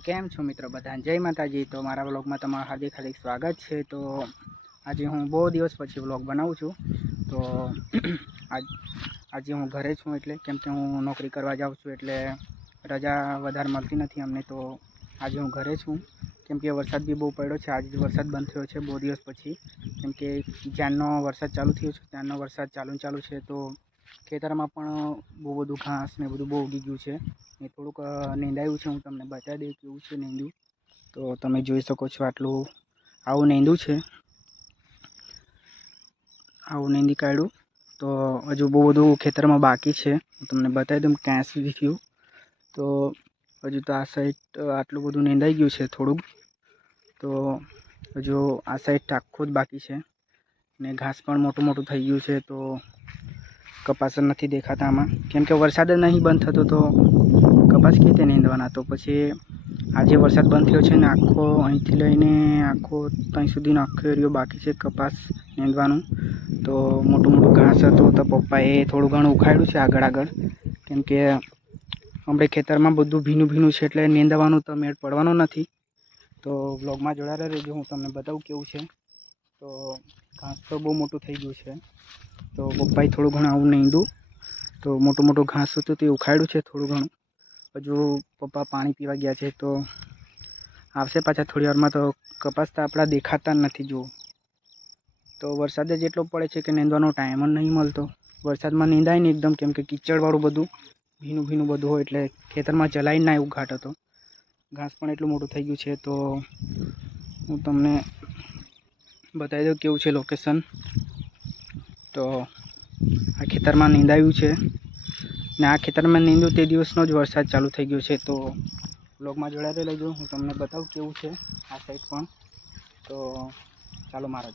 કેમ છો મિત્રો બધા જય માતાજી. તો મારા વ્લોગમાં તમારું હાર્દિક હાર્દિક સ્વાગત છે. તો આજે હું બહુ દિવસ પછી વ્લોગ બનાવું છું. તો આજ, આજે હું ઘરે છું એટલે કેમ કે હું નોકરી કરવા જાઉં છું એટલે રજા વધારે મળતી નથી અમને. તો આજે હું ઘરે છું. કેમ કે વરસાદ બી બહુ પડ્યો છે. આજે વરસાદ બંધ થયો છે બહુ દિવસ પછી. કેમ કે જ્યારનો વરસાદ ચાલુ થયો છે ત્યારનો વરસાદ ચાલુ ચાલુ છે. તો ખેતરમાં પણ બહુ બધું ઘાસ ને બધું બહુ ઉગી ગયું છે. ને થોડુંક નીંદાયું છે, હું તમને બતાવી દઉં કેવું છે નીંદું. તો તમે જોઈ શકો છો આટલું આવું નીંદું છે. આવું નીંદી કાઢ્યું તો હજુ બહુ બધું ખેતરમાં બાકી છે. હું તમને બતાવી દઉં ક્યાં સુધી થયું. તો હજુ તો આ સાઈડ આટલું બધું નીંદાઈ ગયું છે થોડુંક. તો હજુ આ સાઈડ આખું જ બાકી છે. ને ઘાસ પણ મોટું મોટું થઈ ગયું છે, તો કપાસ નથી દેખાતા આમાં. કેમ કે વરસાદ જ નહીં બંધ થતો તો કપાસ કેવી રીતે નીંદવાના? તો પછી આજે વરસાદ બંધ થયો છે ને, આખો અહીંથી લઈને આખો ત્યાં સુધીનો આખો એરિયો બાકી છે કપાસ નીંદવાનું. તો મોટું મોટું ઘાસ હતું તો પપ્પાએ થોડું ઘણું ઉખાડ્યું છે આગળ આગળ. કેમ કે આપણે ખેતરમાં બધું ભીનું ભીનું છે એટલે નીંદવાનું તો મેળ પડવાનો નથી. તો બ્લોગમાં જોડાયેલા રહેજો, હું તમને બતાવું કેવું છે. તો ઘાસ તો બહુ મોટું થઈ ગયું છે. તો પપ્પાએ થોડું ઘણું આવું નીંદું તો મોટું મોટું ઘાસ હતું તે ઉખાડ્યું છે થોડું ઘણું. હજુ પપ્પા પાણી પીવા ગયા છે તો આવશે પાછા થોડી વારમાં તો કપાસ તો આપણા દેખાતા નથી જુઓ. તો વરસાદ જ એટલો પડે છે કે નીંદવાનો ટાઈમ જ નહીં મળતો. વરસાદમાં નીંદાય નહીં એકદમ કેમ કે કીચડવાળું બધું, ભીનું ભીનું બધું હોય એટલે ખેતરમાં ચલાવી ના એવું ઘાટ હતો. ઘાસ પણ એટલું મોટું થઈ ગયું છે તો હું તમને બતાવી દઉં કેવું છે લોકેશન તો આ ખેતરમાં નીંદાયું છે. ને આ ખેતરમાં નીંદું તે દિવસનો જ વરસાદ ચાલુ થઈ ગયો છે. તો બ્લોગમાં જોડાયેલા રહેજો. હું તમને બતાવું કેવું છે આ સાઈડ પણ. તો ચાલો મારા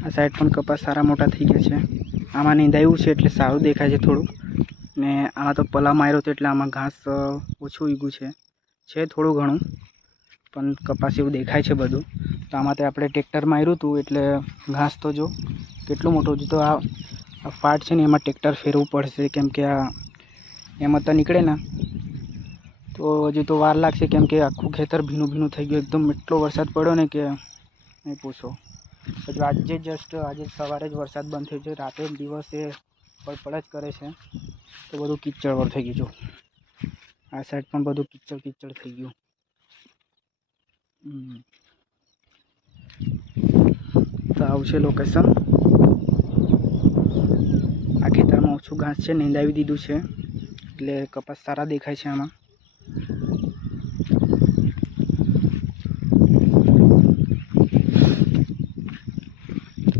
આ સાઈડ પણ કપાસ સારા મોટા થઈ ગયા છે. આમાં નીંદાયું છે એટલે સારું દેખાય છે થોડું ને આમાં તો પલા માર્યો તો એટલે આમાં ઘાસ ઓછું ઉગ્યું છે. છે થોડું ઘણું, પણ કપાસ એવું દેખાય છે બધું. તો આમાં તે આપણે ટ્રેક્ટર માર્યું હતું એટલે ઘાસ તો જો, કેટલું મોટું હતું તો આ આ ફાટ છે ને એમાં ટ્રેક્ટર ફેરવું પડશે કેમ કે આ, એમાં તો નીકળે ને. તો હજુ તો વાર લાગશે કેમ કે આખું ખેતર ભીનું ભીનું થઈ ગયું. એકદમ એટલો વરસાદ પડ્યો ને કે નહીં પૂછો. હજુ આજે જસ્ટ આજે સવારે જ વરસાદ બંધ થયો છે રાતે દિવસે પડપડ જ કરે છે, તો બધું કિચડ થઈ ગયું જો. આ સાઈડ પણ બધું કિચડ કિચડ થઈ ગયું. તો આવું છે લોકેશન આ ખેતરમાં ઓછું ઘાસ છે, નીંદાવી દીધું છે, એટલે કપાસ સારા દેખાય છે આમાં.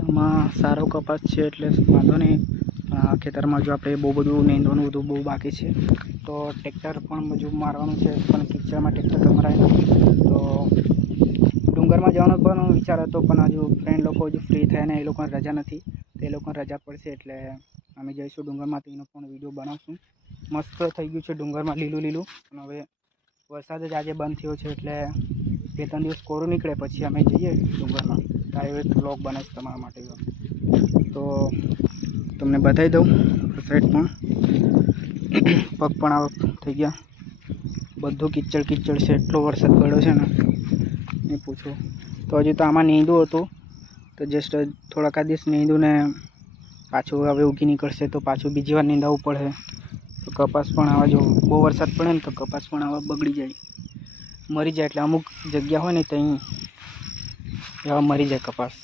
આમાં સારો કપાસ છે, એટલે વાંધો નહીં. ખેતરમાં જો આપણે બહુ બધું નીંદવાનું બધું બહુ બાકી છે, તો ટ્રેક્ટર પણ હજુ મારવાનું છે, પણ કિચડમાં ટ્રેક્ટર તમારા તો ડુંગરમાં જવાનો પણ વિચાર હતો, પણ હજુ ફ્રેન્ડ લોકો હજુ ફ્રી થયા ને એ લોકોને રજા નથી, તો એ લોકોને રજા પડશે એટલે અમે જઈશું ડુંગરમાં તેનો પણ વીડિયો બનાવશું. મસ્ત થઈ ગયું છે ડુંગરમાં લીલું લીલું અને હવે વરસાદ જ આજે બંધ થયો છે એટલે બે ત્રણ દિવસ કોરું નીકળે, પછી અમે જઈએ ડુંગરમાં. ત્યારે એક બને બનાવીશ તમારા માટે. તો તમને બતાવી દઉં સાઈડ પણ પગ પણ આવક થઈ ગયા. બધું કિચડ કિચડ છે, એટલો વરસાદ પડ્યો છે ને. એ પૂછો. તો હજી તો આમાં નીંદું હતું. તો જસ્ટ થોડાક આ દિવસ નીંદું ને પાછું હવે ઉગી નીકળશે તો પાછું બીજી વાર નીંદાવું પડે. તો કપાસ પણ આવા જો બહુ વરસાદ પડે ને તો કપાસ પણ આવા બગડી જાય. મરી જાય એટલે અમુક જગ્યા હોય ને ત્યાં. એવા મરી જાય કપાસ.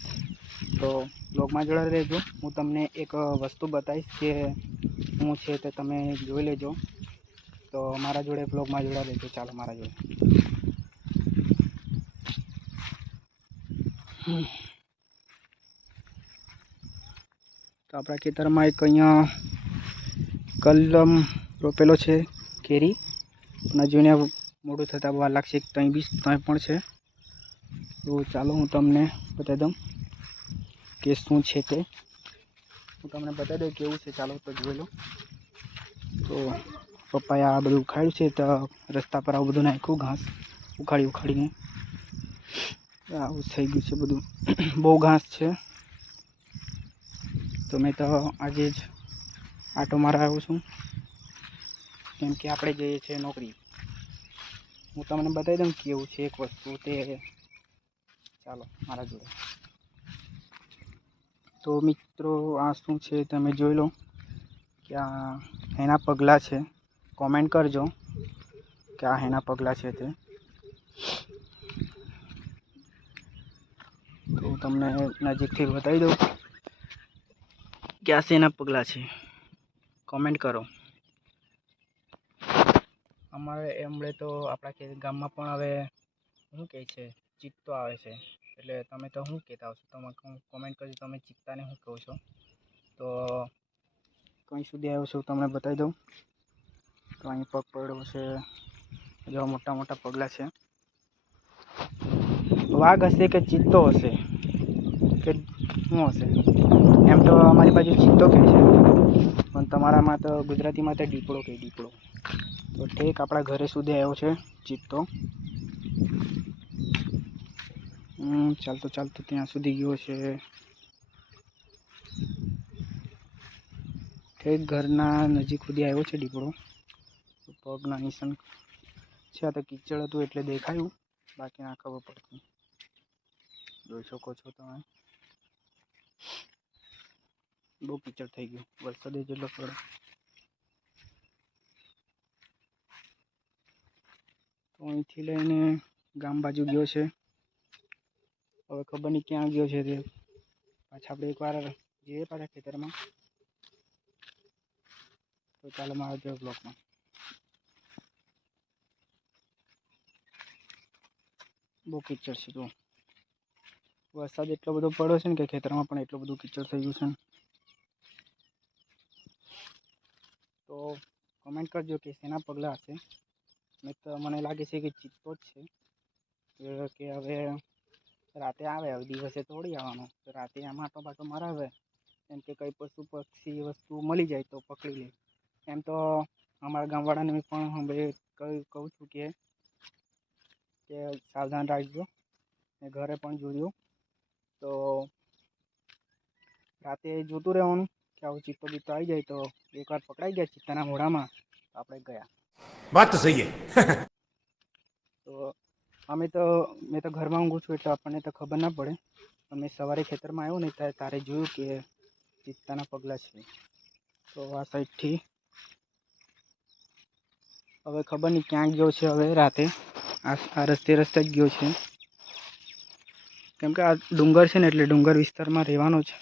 તો બ્લોગમાં જોડાઈ રહેજો. હું તમને એક વસ્તુ બતાવીશ કે હું છે તે તમે જોઈ લેજો. તો મારા જોડે બ્લોગમાં જોડાઈ રહેજો. ચાલો, મારા જોડે. તો આપણા ખેતરમાં એક અહીંયા કલમ રોપેલો છે, કેરી. અને જોઈને મોડું થતાં વાર લાગશે ત્યાં બી ત્યાં પણ છે. તો ચાલો હું તમને બતાવી દઉં. કે શું છે તે? હું તમને બતાવી દઉં કેવું છે. ચાલો તો જોઈ લો. તો પપ્પાએ આ બધું ઉખાડ્યું છે તો રસ્તા પર આવું બધું નાખ્યું, ઘાસ ઉખાડી ઉખાડીને. આવું થઈ ગયું છે બધું. બહુ ઘાસ છે. તો મેં તો આજે જ આટો મારા આવું છું. કેમ કે આપણે જઈએ છીએ નોકરી. હું તમને બતાવી દઉં કેવું છે એક વસ્તુ તે. ચાલો, મારા જોડે. તો મિત્રો, આ શું છે તમે જોઈ લો કે આ એના પગલાં છે. કોમેન્ટ કરજો કે આ એના પગલાં છે તે. તો તમને નજીકથી બતાવી દઉં કે આ શેના પગલાં છે. કોમેન્ટ કરો. અમારે એમણે તો આપણા ગામમાં પણ હવે શું કહે છે? ચિત્તો આવે છે. એટલે તમે તો શું કહેતા હશો? તમે કોમેન્ટ કરજો, તમે ચિત્તાને શું કહો છો? તો કઈ સુધી આવ્યો છું તમને બતાવી દઉં. તો અહીં પગ પડ્યો છે? જેવા મોટા મોટા પગલાં છે. વાઘ હશે કે ચિત્તો હશે? કે શું હશે? એમ તો અમારી બાજુ ચિત્તો કહે છે. પણ તમારામાં તો ગુજરાતીમાં તો દીપડો કહે, દીપડો. તો ઠીક, આપણા ઘરે સુધી આવ્યો છે ચિત્તો. ચાલતો ચાલતો ત્યાં સુધી ગયો છે. ઠીક ઘરના નજીક સુધી આવ્યો છે દીપડો. પગના નિશાન છે, આ તો કીચડ હતું એટલે દેખાયું. બાકી ના ખબર પડતી. જોઈ શકો છો તમે. બહુ કીચડ થઈ ગયું. વરસાદે જેટલો પડે તો અહીંથી લઈને ગામ બાજુ ગયો છે. હવે ખબર નહીં ક્યાં ગયો છે તે. પાછા આપણે એકવાર જઈએ પાછા ખેતરમાં. તો ચાલો મારા જો બ્લોકમાં. બહુ કીચડ છે તો વરસાદ એટલો બધો પડ્યો છે ને કે ખેતરમાં પણ એટલું બધું કીચડ થઈ ગયું છે તો કમેન્ટ કરજો કે શેના પગલાં હશે. મેં તો મને લાગે છે કે ચિત્તો જ છે. એ કે હવે રાતે આવે હવે દિવસે થોડી આવવાનો. તો રાતે આમ આટો બાટો મરાવે એમ કે કંઈ પશુ પક્ષી વસ્તુ મળી જાય તો પકડી લે. એમ તો અમારા ગામવાળાને પણ હવે કહું છું કે કે સાવધાન રાખજો. ને ઘરે પણ જોજો. તો રાતે જોતું રહેવાનું કે આવું ચિત્તો બીતો આવી જાય તો એકવાર પકડાઈ ગયા ચિત્તાના મોઢામાં આપણે ગયા. વાત તો સહી તો અમે તો, મેં તો ઘરમાં ઊંઘું છું એટલે આપણને તો ખબર ના પડે. પણ મેં સવારે ખેતરમાં આવ્યો ને ત્યારે તારે જોયું કે ચિત્તાના પગલાં છે. તો આ સાઈડથી હવે ખબર નહીં ક્યાં ગયો છે હવે રાતે. આ આ રસ્તે રસ્તે જ ગયો છે. કેમ કે આ ડુંગર છે ને એટલે ડુંગર વિસ્તારમાં રહેવાનો છે.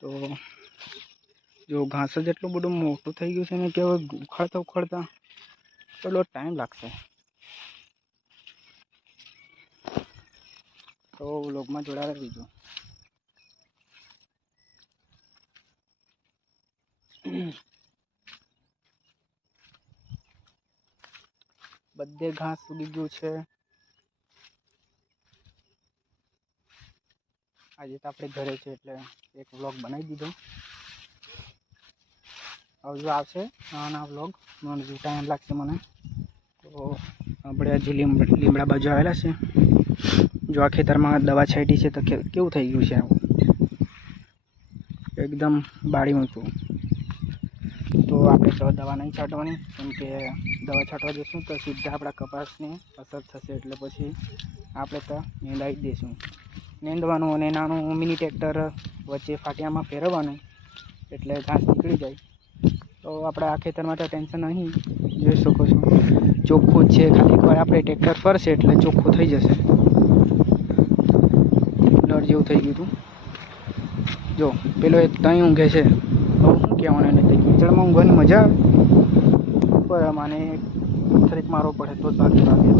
તો જો ઘાસ જ એટલું બધું મોટું થઈ ગયું છે ને કે હવે ઉખાડતા ઉખાડતા એટલો ટાઈમ લાગશે તો વ્લોગમાં જોડાયેલા રહીજો બધે ઘાસ ઉગી ગયું છે આજે તો આપણે ઘરે છે એટલે એક વ્લોગ બનાવી દીધો હજુ આવશે નાના વ્લોગ મને હજુ ટાઈમ લાગશે મને તો આપણે હજુ લીમડા બાજુ આવેલા છે. જો આ ખેતરમાં દવા છાંટી છે તો કેવું થઈ ગયું છે આવું એકદમ બાળી ઊંચું તો આપણે તો દવા નહીં છાંટવાની, કેમ કે દવા છાંટવા જઈશું તો સીધા આપણા કપાસને અસર થશે એટલે પછી આપણે તો નીંદાવી દઈશું. નીંદવાનું અને નાનું મિની, ટ્રેક્ટર વચ્ચે ફાટિયામાં ફેરવવાનું એટલે ઘાસ નીકળી જાય. તો આપણે આ ખેતરમાં તો ટેન્શન નહીં. જોઈ શકો છો. ચોખ્ખું જ છે ખાલી. આપણે ટ્રેક્ટર ફરશે એટલે ચોખ્ખું થઈ જશે. નળ જેવું થઈ ગયું હતું. જો, પેલો એક ત્યાં ઊંઘે છે. હવે શું કહેવાનું એને કીચડમાં ઊંઘવાની મજા આવે. પણ મને થરીક મારવો પડે તો જ ભાગે ભાગે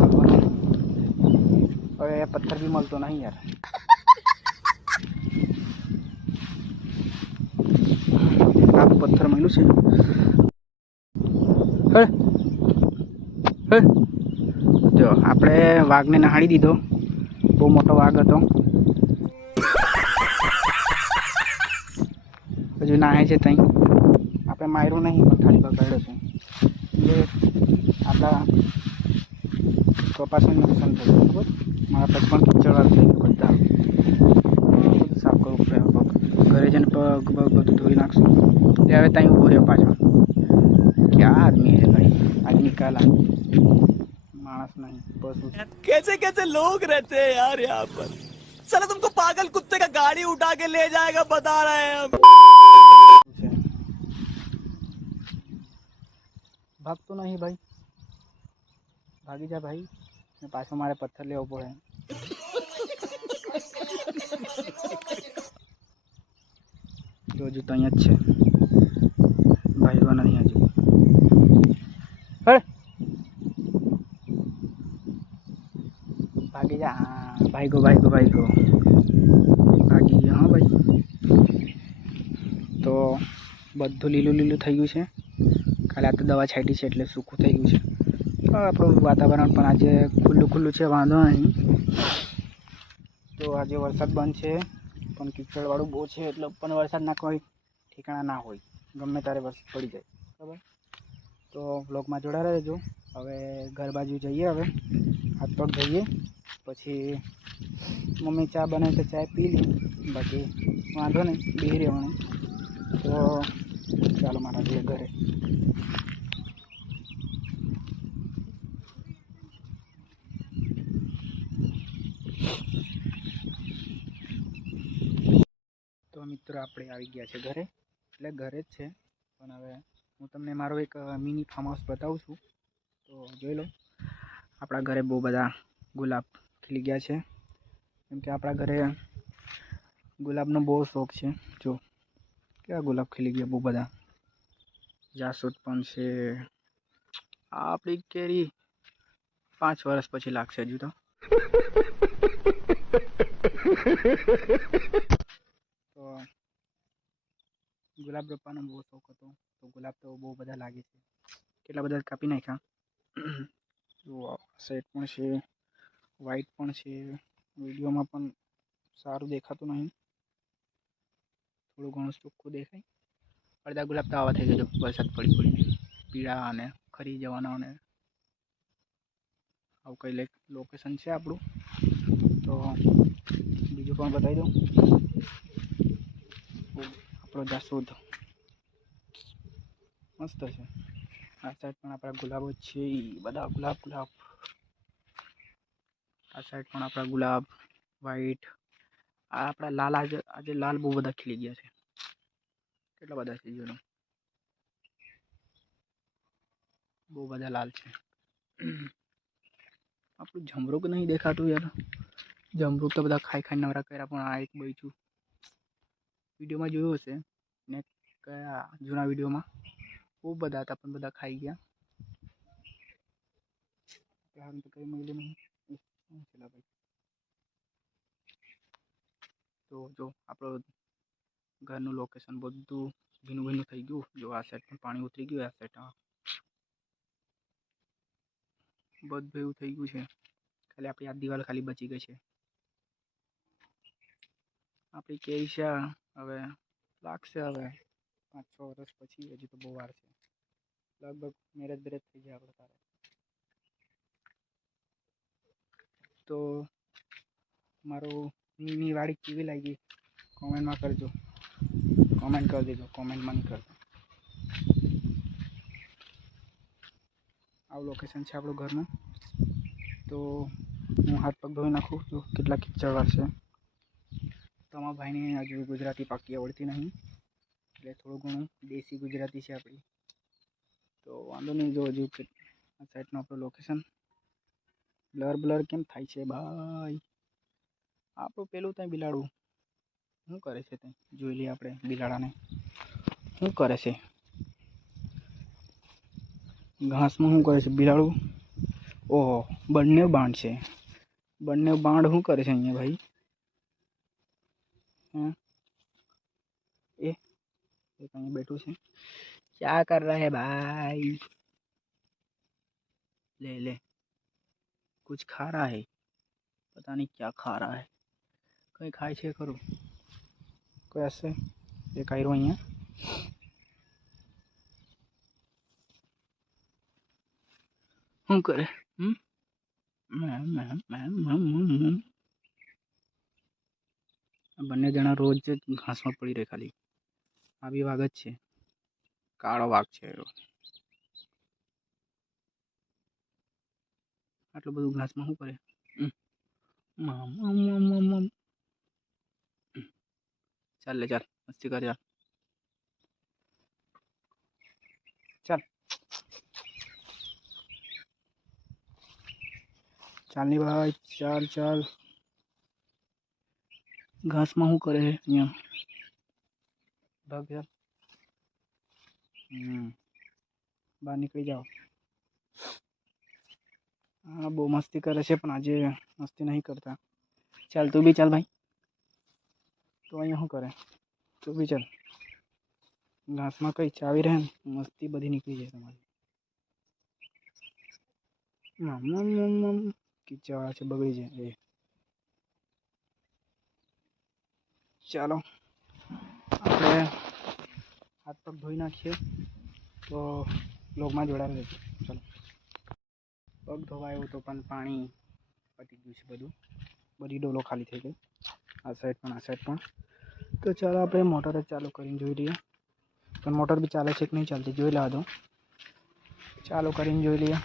હવે પથ્થર બી મળતો નહીં યાર. આખું પથ્થર મળ્યું છે. જો, આપણે વાઘને નહાડી દીધો. બહુ મોટો વાઘ હતો. હજુ નાહે છે ત્યાં આપણે માર્યું નહીં, પણ બગાડ્યો છે. એટલે આપણા કપાસનું નુકસાન થયું, બરાબર? મારા પછી પણ કિચડ બધા બધું. ઘરે જઈને પગ પગ બધું ધોઈ નાખશું તે હવે ત્યાં ઊભો રહ્યો પાછો ક્યાં આદમી હે ભાઈ આદમી કાલા માણસ નહીં પશુ છે. कैसे कैसे लोग रहते हैं यार यहाँ पर साला तुमको पागल कुत्ते का गाड़ी उठा के ले जाएगा बता रहे हैं हम છે ભાગતો નહીં ભાઈ ભાગી જા ભાઈ ને પાછો મારે પથ્થર લેવો પડે તો હજુ તો અહીંયા જ છે. ભાઈઓ નહીં હજુ. ભાગી જા. હા, ભાઈગો ભાઈ ગો ભાગી ગયો, હા, ભાઈ. તો બધું લીલું લીલું થઈ ગયું છે. કાલે આ તો દવા છાંટી છે એટલે સૂકું થઈ ગયું છે. આપણું વાતાવરણ પણ આજે ખુલ્લું ખુલ્લું છે, વાંધો નહીં. તો આજે વરસાદ બંધ છે. પણ કીચડવાળું બહુ છે એટલે પણ વરસાદ કોઈ ઠેકાણા ના હોય. ગમે ત્યારે વરસાદ પડી જાય. બરાબર? તો બ્લોગમાં જોડાયા રહેજો. હવે ઘર બાજુ જઈએ હવે. હાથ પગ જઈએ પછી મમ્મી ચા બનાવી તો ચા પી લઈએ બાકી વાંધો નહીં બેસી રહેવાનું. તો ચાલો મારા ઘરે. મિત્રો આપણે આવી ગયા છે ઘરે. એટલે ઘરે જ છે. પણ હવે હું તમને મારો એક મિની ફાર્મ હાઉસ બતાવું છું. તો જોઈ લો. આપણા ઘરે બહુ બધા ગુલાબ ખીલી ગયા છે. કેમ કે આપણા ઘરે ગુલાબનો બહુ શોખ છે. જો, કેવા ગુલાબ ખીલી ગયા બહુ બધા. જાસૂદ પણ છે. આ આપણી કેરી પાંચ વર્ષ પછી લાગશે હજુ તો. ગુલાબ રોપવાનો બહુ શોખ હતો. તો ગુલાબ તો બહુ બધા લાગે છે. કેટલા બધા કાપી નાખ્યા. જો સેટ પણ છે વ્હાઈટ પણ છે. વિડીયોમાં પણ સારું દેખાતું નહીં. થોડું ઘણું ચોખ્ખું દેખાય. અડધા ગુલાબ તો આવા થઈ ગયો વરસાદ પડી પડી પીળા અને ખરી જવાના અને આવું કંઈ લોકેશન છે આપણું. તો બીજું પણ બતાવી દઉં. આપણો જાસૂદ મસ્ત છે આ સાઈડ પણ આપણા ગુલાબો જ છે ઈ બધા ગુલાબ ગુલાબ આ સાઈડ પણ આપણા ગુલાબ વ્હાઈટ આ આપણા લાલ આજે આજે લાલ બહુ બધા ખીલી ગયા છે કેટલા બધા છે જોડો બહુ બધા લાલ છે આપણું જમરૂક નહીં દેખાતું યાર જમરૂક તો બધા ખાઈ ખાઈ નવરા કર્યા પણ આ એક બઈચું વિડીયોમાં જોયું હશે. ને કયા જૂના વિડીયોમાં? બહુ બધા હતા, પણ બધા ખાઈ ગયા. તો કંઈ મળ્યું નહીં. તો જો, આપણો ઘરનું લોકેશન બધું ભીનું ભીનું થઈ ગયું. જો આ સાઈડ પણ પાણી ઉતરી ગયું, આ સાઈડ બધું એવું થઈ ગયું છે. ખાલી આપણી આ દિવાલ ખાલી બચી ગઈ છે. આપણી કેરી હવે લાગશે હવે. પાંચ છ વર્ષ પછી હજી તો બહુ વાર છે. લગભગ મેરેજ બેરેજ થઈ જાય આપણે તારે. તો મારું મીની વાડી કેવી લાગી? કોમેન્ટમાં કરજો. કોમેન્ટ કરી દેજો. કોમેન્ટમાં નહીં કરજો. આવું લોકેશન છે આપણું ઘરનું. તો હું હાથ પગ ધોઈ નાખું તો કેટલા કિચડવાર છે તમારા ભાઈને હજુ ગુજરાતી પાકી આવડતી નહીં. એટલે થોડું ઘણું દેશી ગુજરાતી છે આપણી તો વાંધો નહીં, જો હજુ કે આ સાઈડનું આપણું લોકેશન બ્લર બ્લર કેમ થાય છે ભાઈ? આપણું પેલું ત્યાં બિલાડું. શું કરે છે ત્યાં? જોઈ લઈએ આપણે બિલાડાને. શું કરે છે? ઘાસમાં શું કરે છે બિલાડું? ઓહો, બંને બાંડ છે. બંને બાંડ શું કરે છે અહીંયા ભાઈ? हाँ ए एक અહીં बैठू છે क्या कर रहा है भाई ले ले कुछ खा रहा है पता नहीं क्या खा रहा है કઈ ખાય છે ખરું કોઈ હશે એક આયરો અહીંયા શું કરે હમ ma'am ma'am ma'am ma'am ma'am ma'am બંને જણા રોજ જ ઘાસમાં પડી રહે ખાલી. આ બી વાઘ જ છે. કાળો વાઘ છે આટલું બધું ઘાસમાં શું કરે. ચાલ લે, ચાલ. મસ્તી કર ચાલ ચાલ. ચાલની ભાઈ, ચાલ ચાલ. ઘાસમાં શું કરે છે અહીંયા ભાગ ચાલ હમ બહાર નીકળી જાઓ હા બહુ મસ્તી કરે છે પણ આજે મસ્તી નહીં કરતા ચાલ તું બી ચાલ ભાઈ તો અહીંયા શું કરે તું બી ચાલ ઘાસમાં કઈ ચાવી રહે ને મસ્તી બધી નીકળી જાય તમારી મમ, મમ, મમ, મમ. કીચા છે બગડી જાય એ ચાલો આપણે હાથ પગ ધોઈ નાખીએ તો લોગમાં જોડાયેલ રહેશે ચાલો પગ ધોવાયો તો પણ પાણી પતી ગયું છે બધું બધી ડોલો ખાલી થઈ ગઈ આ સાઈડ પણ આ સાઈડ પણ તો ચાલો આપણે મોટર જ ચાલુ કરીને જોઈ લઈએ પણ મોટર બી ચાલે છે કે નહીં ચાલતી જોઈ લેવા દો ચાલુ કરીને જોઈ લઈએ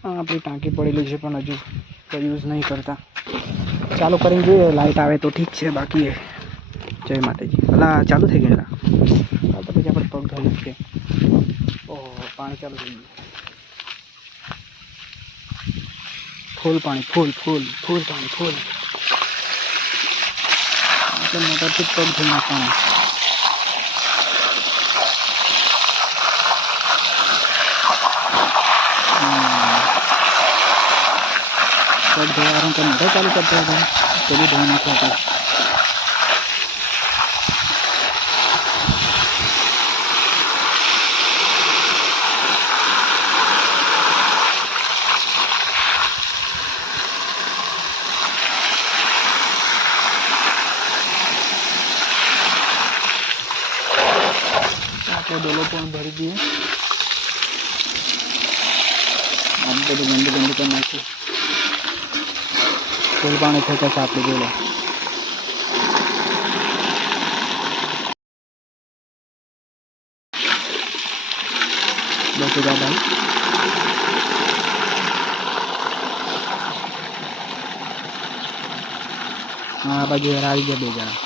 હા આપણી ટાંકી પડેલી છે પણ હજુ કંઈ યુઝ નહીં કરતા ચાલુ કરીને જોઈએ લાઇટ આવે તો ઠીક છે, બાકી જય માતાજી. પેલા ચાલુ થઈ ગયા હતા તો પછી આપણે પગ ધોઈ છે ઓહો, પાણી ચાલુ થઈ ગયું. ફૂલ પાણી, ફૂલ ફૂલ ફૂલ પાણી, ફૂલ. આપણે મોટરથી પગ ધોઈ નાખવાના. પગ ધોવાનું તો મોટર ચાલુ કરતા હતા તે બી ધોઈ નાખ્યા હતા આપણે ડોલો પણ ભરી દઈએ આમ બધું ગંદુ ગંદુ કરી નાખ્યું ફૂલ પાણી થઈ જશે આપણે જોઈ લો બેસી જા ભાઈ હા આ બાજુ યાર આવી ગયા બે જણા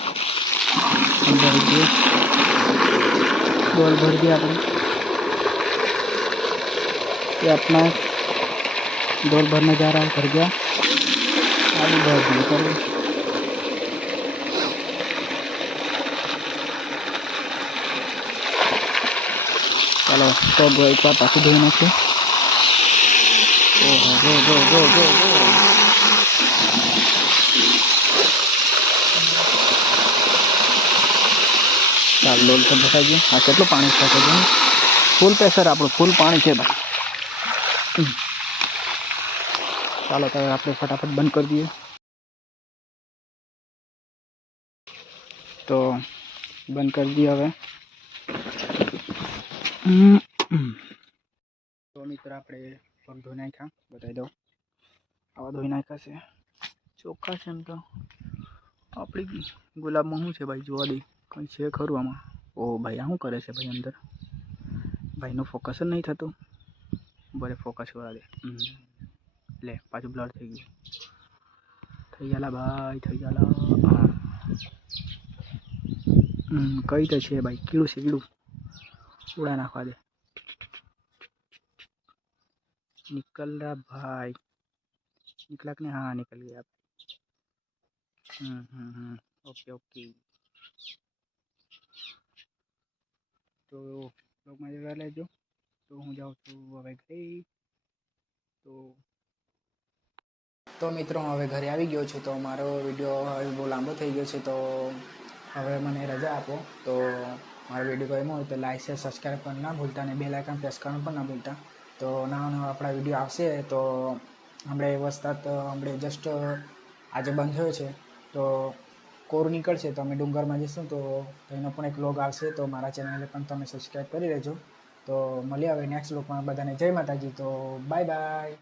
हम भर दिए डोल भर दिया आपने ये अपना डोल भरने जा रहा है भर गया आलू भर दिए चलो ચાલો પગ એકવાર પાછું ધોઈ નાખીએ ઓહો go go go go go ચાલ ડોલ તો ભરાઈ ગયો આ કેટલું પાણી છે તો જોને ફૂલ પ્રેશર આપણું ફૂલ પાણી છે ભાઈ હમ. ચાલો તો હવે આપણે ફટાફટ બંધ કરી દઈએ તો બંધ કરી દઈએ હવે હમ. તો મિત્ર આપણે પગ ધોઈ નાખ્યા બતાવી દઉં આવા ધોઈ નાખ્યા છે ચોખ્ખા છે એમ તો આપણી ગુલાબમાં શું છે ભાઈ જોવા દે કંઈ છે ખરું આમાં ઓ ભાઈ આ શું કરે છે ભાઈ અંદર ભાઈનું ફોકસ જ નહીં થતું ભલે ફોકસ કરવા દે હમ. લે, પાછું બ્લડ થઈ ગયું. થઈ ગયા ભાઈ, થઈ ગયા હા. કઈ રીતે છે ભાઈ, કીડું છે, કીડું. ઉડા નાખવા દે. નિકલ ભાઈ. નીકળ્યા ને હા, નીકળ ગયા હમ હમ હમ. Okay okay. તો બ્લોગમાં જોડાયેલા લેજો. તો હું જાઉં છું હવે ઘરે. તો તો મિત્રો, હું હવે ઘરે આવી ગયો છું, તો મારો વીડિયો હવે બહુ લાંબો થઈ ગયો છે, તો હવે મને રજા આપો. તો મારો વીડિયો ગમ્યો હોય તો લાઇક શેર સબસ્ક્રાઈબ પણ ના ભૂલતા અને બે લાઇકન પ્રેસ કરવાનું પણ ના ભૂલતા. તો નવા નવા આપણા વીડિયો આવશે, તો આપણે વરસાદ આપણે જસ્ટ આજે બંધ થયો છે, તો કોર નીકળશે, તો અમે ડુંગરમાં જઈશું, તો એનો પણ એક લોગ આવશે, તો મારા ચેનલને પણ તમે સબસ્ક્રાઈબ કરી લેજો. તો મળીએ હવે નેક્સ્ટ લોકમાં બધાને જય માતાજી, તો બાય બાય